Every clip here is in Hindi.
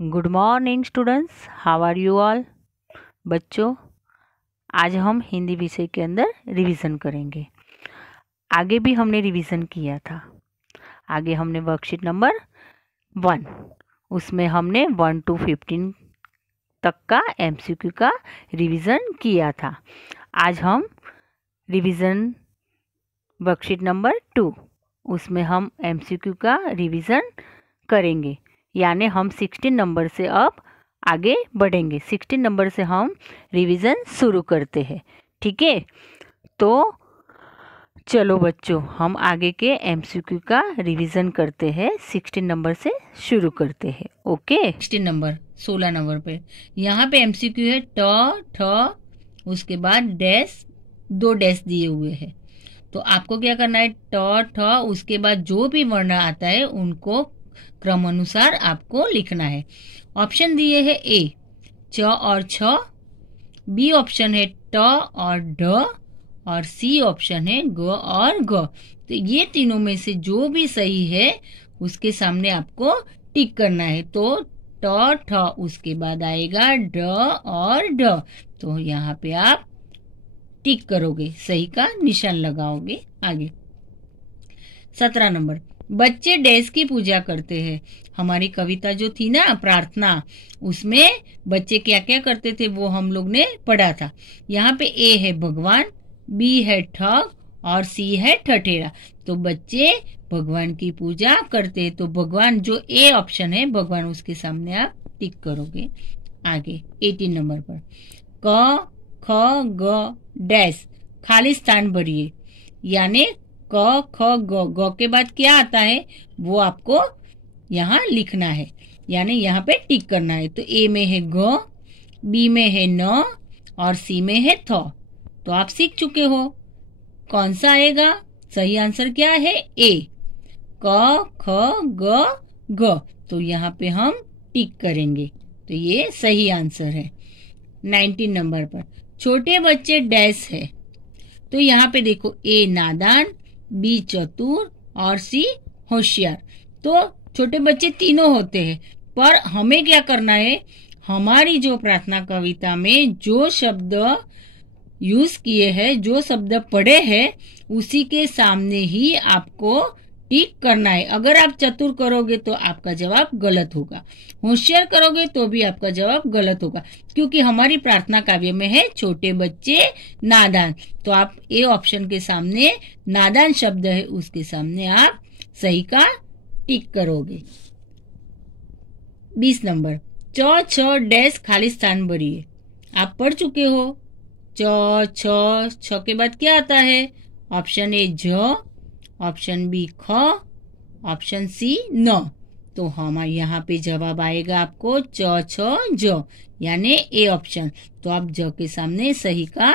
Good morning students, how are you all. बच्चों, आज हम हिंदी विषय के अंदर रिवीजन करेंगे। आगे भी हमने रिवीजन किया था। आगे हमने वर्कशीट नंबर 1, उसमें हमने 1 to 15 तक का एमसीक्यू का रिवीजन किया था। आज हम रिवीजन वर्कशीट नंबर 2, उसमें हम एमसीक्यू का रिवीजन करेंगे। यानी हम 16 नंबर से अब आगे बढ़ेंगे। 16 नंबर से हम रिवीजन शुरू करते हैं। ठीक है, तो चलो बच्चों, हम आगे के एमसीक्यू का रिवीजन करते हैं। 16 नंबर से शुरू करते हैं। ओके, 16 नंबर 16 नंबर पे यहाँ पे एमसीक्यू है ठ, उसके बाद डैश, 2 डैश दिए हुए हैं। तो आपको क्या करना है, ठ, उसके बाद जो भी वर्ण आता है उनको क्रम अनुसार आपको लिखना है। ऑप्शन दिए है ए च और छ, बी ऑप्शन है ट और ढ, और सी ऑप्शन है ग और घ। तो ये तीनों में से जो भी सही है उसके सामने आपको टिक करना है। तो ट ठ, उसके बाद आएगा ड और ढ। तो यहाँ पे आप टिक करोगे, सही का निशान लगाओगे। आगे 17 नंबर, बच्चे डैश की पूजा करते हैं। हमारी कविता जो थी ना, प्रार्थना, उसमें बच्चे क्या क्या करते थे वो हम लोग ने पढ़ा था। यहाँ पे ए है भगवान, बी है ठग और सी है ठठेरा। तो बच्चे भगवान की पूजा करते हैं। तो भगवान जो ए ऑप्शन है भगवान, उसके सामने आप टिक करोगे। आगे 18 नंबर पर क ख ग डैश खाली स्थान भरिए। यानी क ख ग के बाद क्या आता है वो आपको यहाँ लिखना है, यानी यहाँ पे टिक करना है। तो ए में है ग, बी में है न और सी में है थ। तो आप सीख चुके हो कौन सा आएगा। सही आंसर क्या है, ए, क ख ग घ। तो यहाँ पे हम टिक करेंगे। तो ये सही आंसर है। 19 नंबर पर छोटे बच्चे डैश है। तो यहाँ पे देखो, ए नादान, बी चतुर और सी होशियार। तो छोटे बच्चे तीनों होते हैं, पर हमें क्या करना है, हमारी जो प्रार्थना कविता में जो शब्द यूज किए हैं, जो शब्द पढ़े हैं, उसी के सामने ही आपको टिक करना है। अगर आप चतुर करोगे तो आपका जवाब गलत होगा, होशियार करोगे तो भी आपका जवाब गलत होगा, क्योंकि हमारी प्रार्थना काव्य में है छोटे बच्चे नादान। तो आप ए ऑप्शन के सामने नादान शब्द है, उसके सामने आप सही का टिक करोगे। 20 नंबर च छ डैश खाली स्थान भरिए। आप पढ़ चुके हो, च छ के बाद क्या आता है, ऑप्शन ए झ, ऑप्शन बी ख, ऑप्शन सी न। तो हमारे यहाँ पे जवाब आएगा आपको च छ ज, यानी ए ऑप्शन। तो आप ज के सामने सही का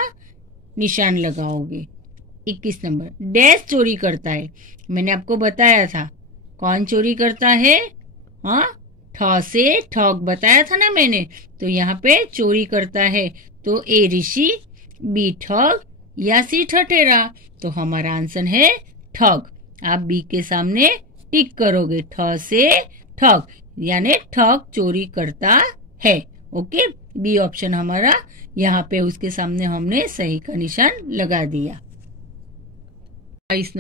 निशान लगाओगे। 21 नंबर डैश चोरी करता है। मैंने आपको बताया था कौन चोरी करता है, हाँ, ठ से ठग बताया था ना मैंने। तो यहाँ पे चोरी करता है तो ए ऋषि, बी ठग या सी ठठेरा। तो हमारा आंसर है ठग। आप बी के सामने टिक करोगे, ठ से ठग, यानी ठग चोरी करता है। ओके, बी ऑप्शन हमारा यहाँ पे, उसके सामने हमने सही का निशान लगा दिया। 22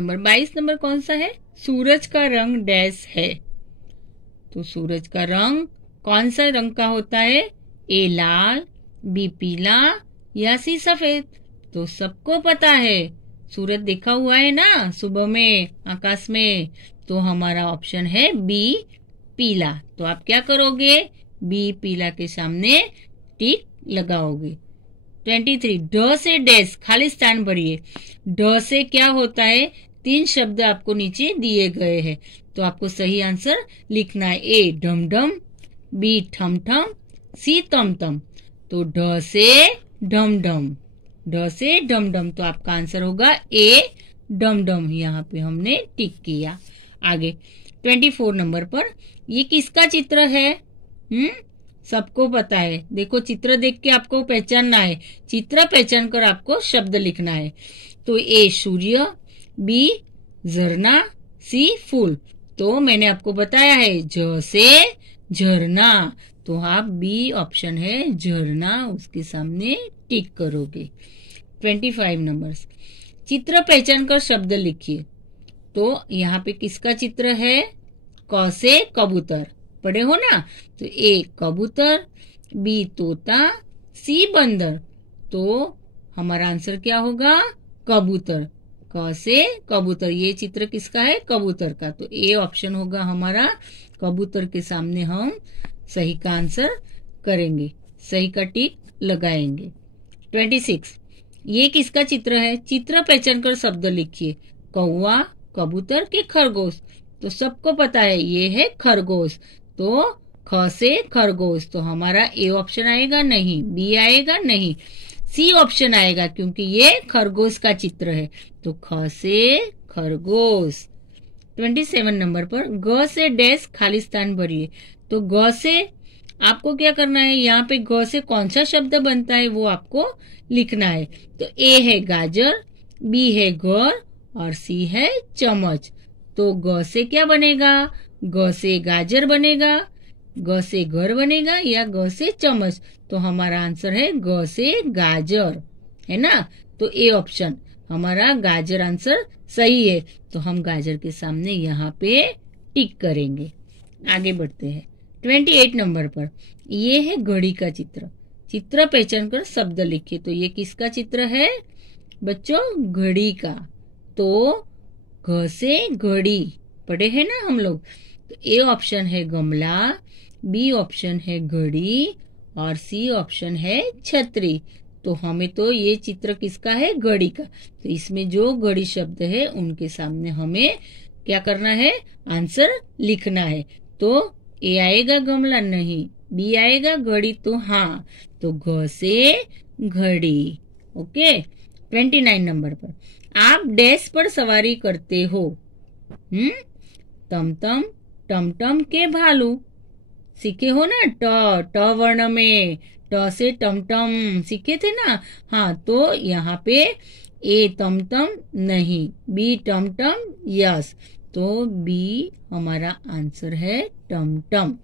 नंबर कौन सा है, सूरज का रंग डैश है। तो सूरज का रंग कौन सा रंग का होता है, ए लाल, बी पीला या सी सफेद। तो सबको पता है, सूरज देखा हुआ है ना सुबह में आकाश में। तो हमारा ऑप्शन है बी पीला। तो आप क्या करोगे, बी पीला के सामने टिक लगाओगे। 23 ड से डैश खाली स्थान भरिए। ड से क्या होता है, 3 शब्द आपको नीचे दिए गए हैं। तो आपको सही आंसर लिखना है, ए ढमढम, बी ठमठम, सी तमतम। तो ढ से ढमढम, ढ से ढमढम। तो आपका आंसर होगा ए ढमढम। यहाँ पे हमने टिक किया। आगे 24 नंबर पर ये किसका चित्र है, सबको पता है। देखो, चित्र देख के आपको पहचानना है, चित्र पहचान कर आपको शब्द लिखना है। तो ए सूर्य, बी झरना, सी फूल। तो मैंने आपको बताया है ज से झरना। तो आप बी ऑप्शन है झरना, उसके सामने टिक करोगे। 25 नंबर्स। चित्र पहचान कर शब्द लिखिए। तो यहाँ पे किसका चित्र है? क से कबूतर, पढ़े हो ना? तो ए कबूतर, बी तोता, सी बंदर। तो हमारा आंसर क्या होगा? कबूतर। क से कबूतर, ये चित्र किसका है? कबूतर का। तो ए ऑप्शन होगा हमारा। कबूतर के सामने हम सही का आंसर करेंगे, सही का टिक लगाएंगे। 26। ये किसका चित्र है? चित्र पहचान कर शब्द लिखिए। कौवा, कबूतर के खरगोश। तो सबको पता है ये है खरगोश। तो ख से खरगोश, तो हमारा ए ऑप्शन आएगा नहीं, बी आएगा नहीं, सी ऑप्शन आएगा क्योंकि ये खरगोश का चित्र है। तो ख से खरगोश। 27 नंबर पर ग से डैश खाली स्थान भरिए। तो ग से आपको क्या करना है? यहाँ पे ग से कौन सा शब्द बनता है वो आपको लिखना है। तो ए है गाजर, बी है घर और सी है चम्मच। तो ग से क्या बनेगा? ग से गाजर बनेगा, ग से घर बनेगा या ग से चम्मच। तो हमारा आंसर है ग से गाजर, है ना? तो ए ऑप्शन हमारा गाजर आंसर सही है। तो हम गाजर के सामने यहाँ पे टिक करेंगे। आगे बढ़ते हैं 28 नंबर पर। ये है घड़ी का चित्र। चित्र पहचान कर शब्द लिखिए। तो ये किसका चित्र है बच्चों? घड़ी का। तो घ से घड़ी, पढ़े हैं ना हम लोग? तो ए ऑप्शन है गमला, बी ऑप्शन है घड़ी और सी ऑप्शन है छतरी। तो हमें तो ये चित्र किसका है? घड़ी का। तो इसमें जो घड़ी शब्द है उनके सामने हमें क्या करना है? आंसर लिखना है। तो ए आएगा गमला? नहीं। बी आएगा घड़ी? तो हाँ। तो घ से घड़ी। ओके। 29 नंबर पर आप डैश पर सवारी करते हो। तमतम, टमटम के भालू। सीखे हो ना? ट वर्ण में ट से टमटम सीखे थे ना? हाँ, तो यहाँ पे ए टमटम नहीं, बी टमटम यस। तो बी हमारा आंसर है टमटम।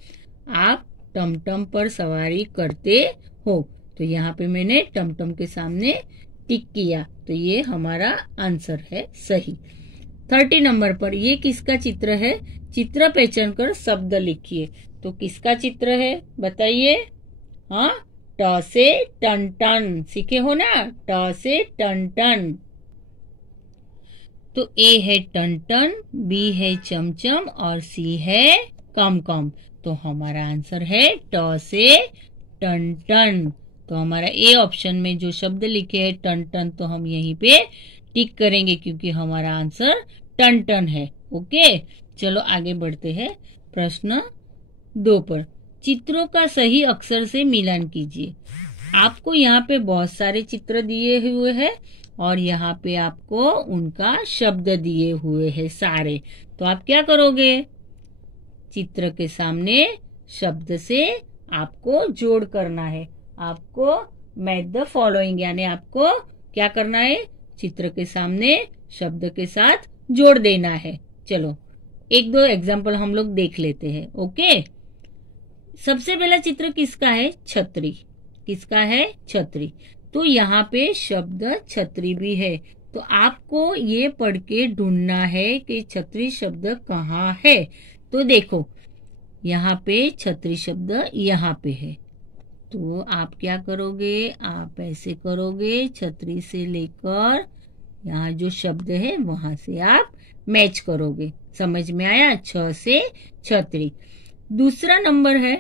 आप टमटम पर सवारी करते हो। तो यहाँ पे मैंने टमटम के सामने टिक किया। तो ये हमारा आंसर है सही। 30 नंबर पर ये किसका चित्र है? चित्र पहचान कर शब्द लिखिए। तो किसका चित्र है बताइए? हाँ, ट से टन टन सीखे हो ना? ट से टन टन। तो ए है टन टन, बी है चमचम और सी है कम कम। तो हमारा आंसर है ट से टन टन। तो हमारा ए ऑप्शन में जो शब्द लिखे है टन टन, तो हम यहीं पे टिक करेंगे क्योंकि हमारा आंसर टन टन है। ओके, चलो आगे बढ़ते हैं प्रश्न 2 पर। चित्रों का सही अक्षर से मिलान कीजिए। आपको यहाँ पे बहुत सारे चित्र दिए हुए हैं और यहाँ पे आपको उनका शब्द दिए हुए हैं सारे। तो आप क्या करोगे? चित्र के सामने शब्द से आपको जोड़ करना है। आपको मैच द फॉलोइंग, यानी आपको क्या करना है? चित्र के सामने शब्द के साथ जोड़ देना है। चलो 1-2 एग्जाम्पल हम लोग देख लेते हैं। ओके, सबसे पहला चित्र किसका है? छतरी। किसका है? छतरी। तो यहाँ पे शब्द छतरी भी है। तो आपको ये पढ़ के ढूंढना है कि छतरी शब्द कहाँ है। तो देखो यहाँ पे छतरी शब्द यहाँ पे है। तो आप क्या करोगे? आप ऐसे करोगे, छतरी से लेकर यहाँ जो शब्द है वहां से आप मैच करोगे। समझ में आया? छ से छतरी। दूसरा नंबर है,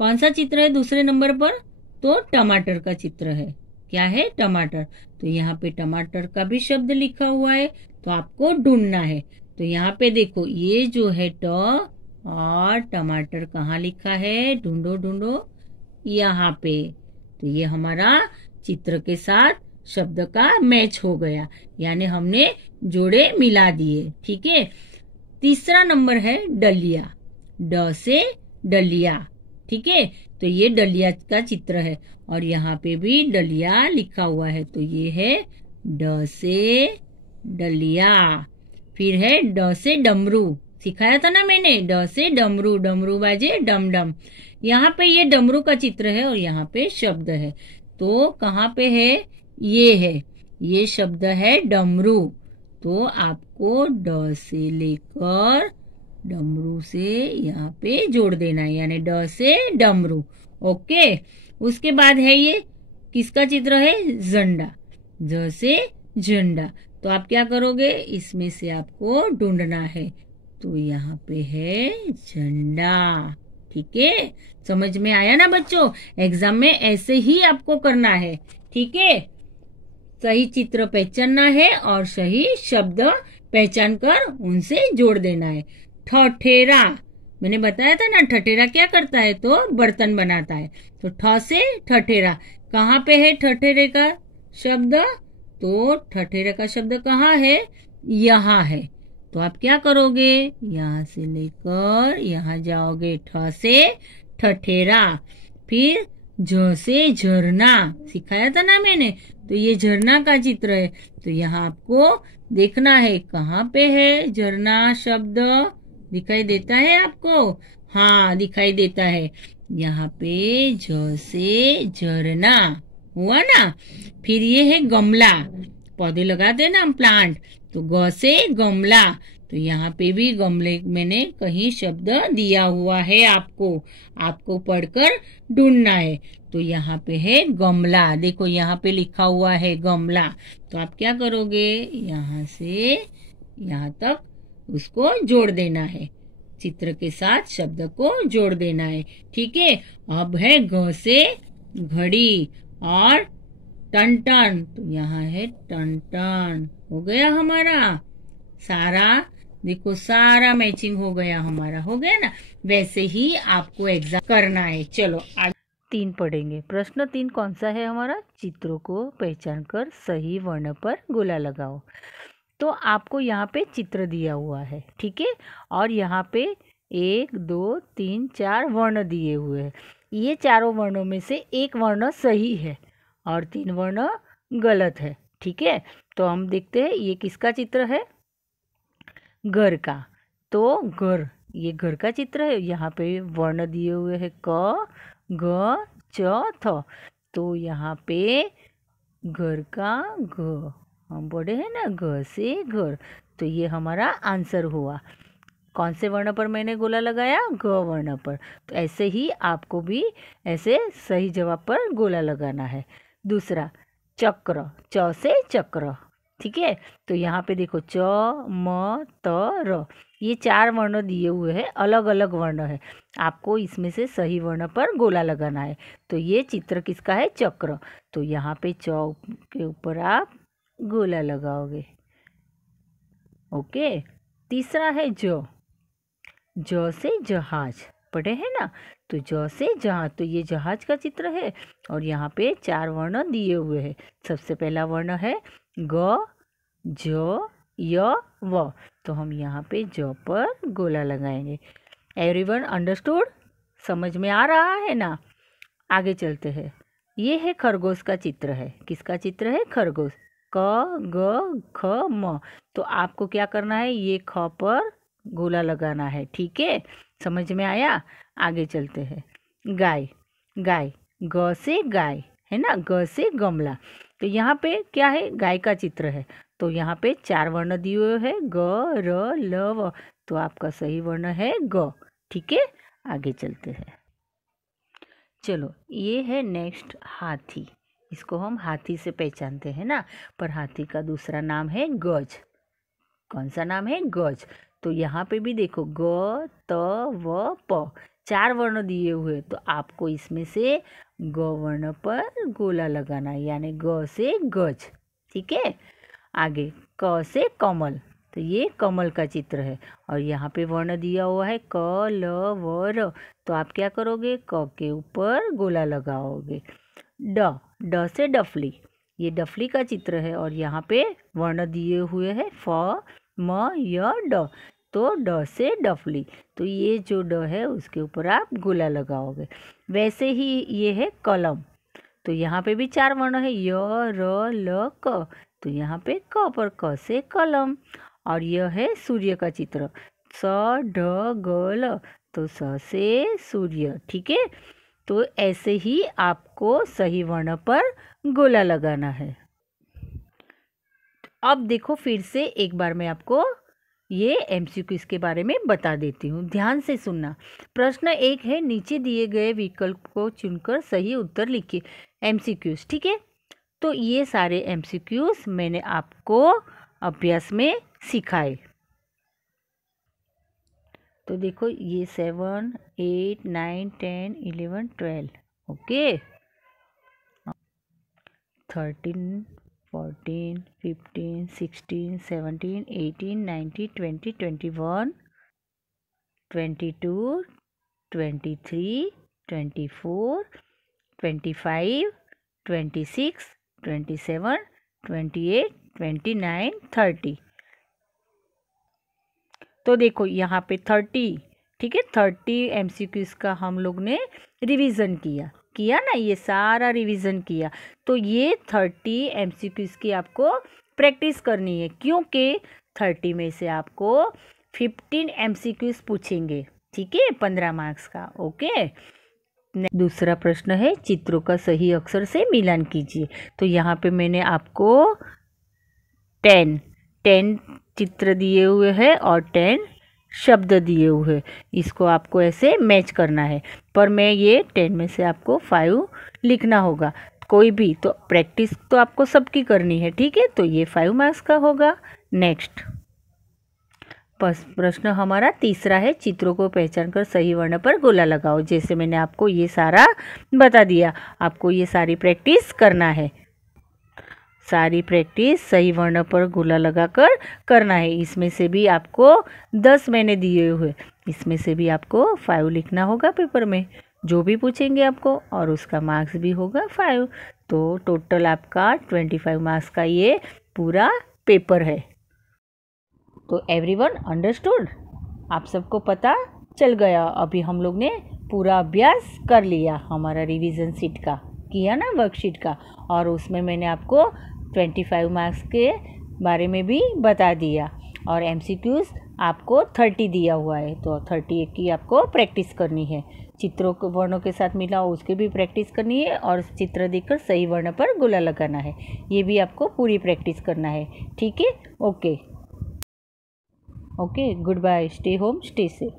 कौन सा चित्र है दूसरे नंबर पर? तो टमाटर का चित्र है। क्या है? टमाटर। तो यहाँ पे टमाटर का भी शब्द लिखा हुआ है। तो आपको ढूंढना है। तो यहाँ पे देखो ये जो है ट और टमाटर कहाँ लिखा है? ढूंढो ढूंढो, यहाँ पे। तो ये हमारा चित्र के साथ शब्द का मैच हो गया, यानी हमने जोड़े मिला दिए। ठीक है। तीसरा नंबर है डलिया। ड से डलिया। ठीक है। तो ये डलिया का चित्र है और यहाँ पे भी डलिया लिखा हुआ है। तो ये है ड से डलिया। फिर है ड से डमरू। सिखाया था ना मैंने, ड से डमरू, डमरू बाजे डम डम। यहाँ पे ये डमरू का चित्र है और यहाँ पे शब्द है। तो कहाँ पे है? ये है, ये शब्द है डमरू। तो आपको ड से लेकर डमरू से यहाँ पे जोड़ देना है, यानी ड से डमरू। ओके। उसके बाद है ये किसका चित्र है? झंडा, ज से झंडा। तो आप क्या करोगे? इसमें से आपको ढूंढना है। तो यहाँ पे है झंडा। ठीक है, समझ में आया ना बच्चों? एग्जाम में ऐसे ही आपको करना है। ठीक है, सही चित्र पहचानना है और सही शब्द पहचान कर उनसे जोड़ देना है। ठठेरा, मैंने बताया था ना, ठठेरा क्या करता है? तो बर्तन बनाता है। तो ठ से ठठेरा, कहाँ पे है ठठेरे का शब्द? तो ठठेरे का शब्द कहाँ है? यहाँ है। तो आप क्या करोगे? यहाँ से लेकर यहाँ जाओगे, ठ से ठठेरा। फिर झ से झरना, सिखाया था ना मैंने। तो ये झरना का चित्र है। तो यहाँ आपको देखना है कहाँ पे है झरना शब्द। दिखाई देता है आपको? हाँ, दिखाई देता है। यहाँ पे झ से झरना हुआ ना। फिर ये है गमला, पौधे लगाते हैं ना हम, प्लांट। तो ग से गमला। तो यहाँ पे भी गमले मैंने कहीं शब्द दिया हुआ है आपको, आपको पढ़कर ढूंढना है। तो यहाँ पे है गमला, देखो यहाँ पे लिखा हुआ है गमला। तो आप क्या करोगे? यहाँ से यहाँ तक उसको जोड़ देना है, चित्र के साथ शब्द को जोड़ देना है। ठीक है, अब है घ से घड़ी और टन टन। तो यहाँ है टन टन। हो गया हमारा सारा, देखो सारा मैचिंग हो गया हमारा, हो गया ना। वैसे ही आपको एग्जाम करना है। चलो आज 3 पढ़ेंगे। प्रश्न 3 कौन सा है हमारा? चित्रों को पहचान कर सही वर्ण पर गोला लगाओ। तो आपको यहाँ पे चित्र दिया हुआ है, ठीक है, और यहाँ पे 1 2 3 4 वर्ण दिए हुए हैं। ये चारों वर्णों में से एक वर्ण सही है और 3 वर्ण गलत है। ठीक है, तो हम देखते हैं ये किसका चित्र है? घर का। तो घर, ये घर का चित्र है। यहाँ पे वर्ण दिए हुए हैं क ग च थ। तो यहाँ पे घर का घ, हम पढ़े हैं ना, घ से घर। तो ये हमारा आंसर हुआ। कौन से वर्ण पर मैंने गोला लगाया? ग वर्ण पर। तो ऐसे ही आपको भी ऐसे सही जवाब पर गोला लगाना है। दूसरा चक्र, च से चक्र। ठीक है, तो यहाँ पे देखो च म त र, ये 4 वर्ण दिए हुए हैं, अलग अलग वर्ण है। आपको इसमें से सही वर्ण पर गोला लगाना है। तो ये चित्र किसका है? चक्र। तो यहाँ पे च के ऊपर आप गोला लगाओगे। ओके। तीसरा है ज, ज से जहाज, पढ़े हैं ना। तो ज से जहाज, तो ये जहाज का चित्र है और यहाँ पे 4 वर्ण दिए हुए हैं। सबसे पहला वर्ण है ग ज य व। तो हम यहाँ पे ज पर गोला लगाएंगे। Everyone understood? समझ में आ रहा है ना? आगे चलते हैं। ये है खरगोश का चित्र है। किसका चित्र है? खरगोश। क ग ख म। तो आपको क्या करना है? ये ख पर गोला लगाना है। ठीक है, समझ में आया? आगे चलते हैं। गाय, गाय, ग से गाय है ना, ग से गमला। तो यहाँ पे क्या है? गाय का चित्र है। तो यहाँ पे 4 वर्ण दिए हुए हैं ग र ल व। तो आपका सही वर्ण है ग। ठीक है, आगे चलते हैं। चलो, ये है नेक्स्ट हाथी। इसको हम हाथी से पहचानते हैं ना, पर हाथी का दूसरा नाम है गज। कौन सा नाम है? गज। तो यहाँ पे भी देखो ग त व प, 4 वर्ण दिए हुए। तो आपको इसमें से ग वर्ण पर गोला लगाना है, यानी ग से गज। ठीक है, आगे क से कमल। तो ये कमल का चित्र है और यहाँ पे वर्ण दिया हुआ है क ल व र। तो आप क्या करोगे? क के ऊपर गोला लगाओगे। ड, ड से डफली, ये डफली का चित्र है और यहाँ पे वर्ण दिए हुए हैं फ म य ड। तो ड से डफली। तो ये जो ड है उसके ऊपर आप गोला लगाओगे। वैसे ही ये है कलम। तो यहाँ पे भी 4 वर्ण है य र ल क। तो यहाँ पे क पर क से कलम। और यह है सूर्य का चित्र। स ढ ग ल, तो स से सूर्य। ठीक है, तो ऐसे ही आपको सही वर्ण पर गोला लगाना है। अब देखो फिर से एक बार मैं आपको ये एमसीक्यूज के बारे में बता देती हूँ, ध्यान से सुनना। प्रश्न 1 है, नीचे दिए गए विकल्प को चुनकर सही उत्तर लिखिए। एमसीक्यूज, ठीक है, तो ये सारे एमसीक्यूज मैंने आपको अभ्यास में सिखाए। तो देखो ये 7, 8, 9, 10, 11, 12, ओके। 13, 14, 15, 16, 17, 18, 19, 20, 21, 22, 23, 24, 25, 26, 27, 28, 29, 30। तो देखो यहाँ पे 30, ठीक है, 30 एमसीक्यूज का हम लोग ने रिवीजन किया ना, ये सारा रिवीजन किया। तो ये 30 एमसीक्यूज की आपको प्रैक्टिस करनी है, क्योंकि 30 में से आपको 15 एमसीक्यूज पूछेंगे, ठीक है, 15 मार्क्स का। ओके, दूसरा प्रश्न है, चित्रों का सही अक्षर से मिलान कीजिए। तो यहाँ पे मैंने आपको 10 चित्र दिए हुए हैं और 10 शब्द दिए हुए हैं, इसको आपको ऐसे मैच करना है। पर मैं ये 10 में से आपको 5 लिखना होगा, कोई भी तो प्रैक्टिस तो आपको सबकी करनी है, ठीक है, तो ये 5 मार्क्स का होगा। नेक्स्ट प्रश्न हमारा तीसरा है, चित्रों को पहचान कर सही वर्ण पर गोला लगाओ। जैसे मैंने आपको ये सारा बता दिया, आपको ये सारी प्रैक्टिस करना है, सारी प्रैक्टिस सही वर्ण पर गोला लगाकर करना है। इसमें से भी आपको 10 मैंने दिए हुए, इसमें से भी आपको 5 लिखना होगा पेपर में, जो भी पूछेंगे आपको, और उसका मार्क्स भी होगा 5। तो टोटल आपका 25 मार्क्स का ये पूरा पेपर है। तो एवरीवन अंडरस्टूड, आप सबको पता चल गया। अभी हम लोग ने पूरा अभ्यास कर लिया, हमारा रिवीजन शीट का किया ना, वर्कशीट का, और उसमें मैंने आपको 25 मार्क्स के बारे में भी बता दिया, और एमसीक्यूज आपको 30 दिया हुआ है, तो 30 की आपको प्रैक्टिस करनी है। चित्रों को वर्णों के साथ मिलाओ, उसकी भी प्रैक्टिस करनी है, और चित्र देखकर सही वर्ण पर गोला लगाना है, ये भी आपको पूरी प्रैक्टिस करना है, ठीक है। Okay, goodbye, stay home, stay safe.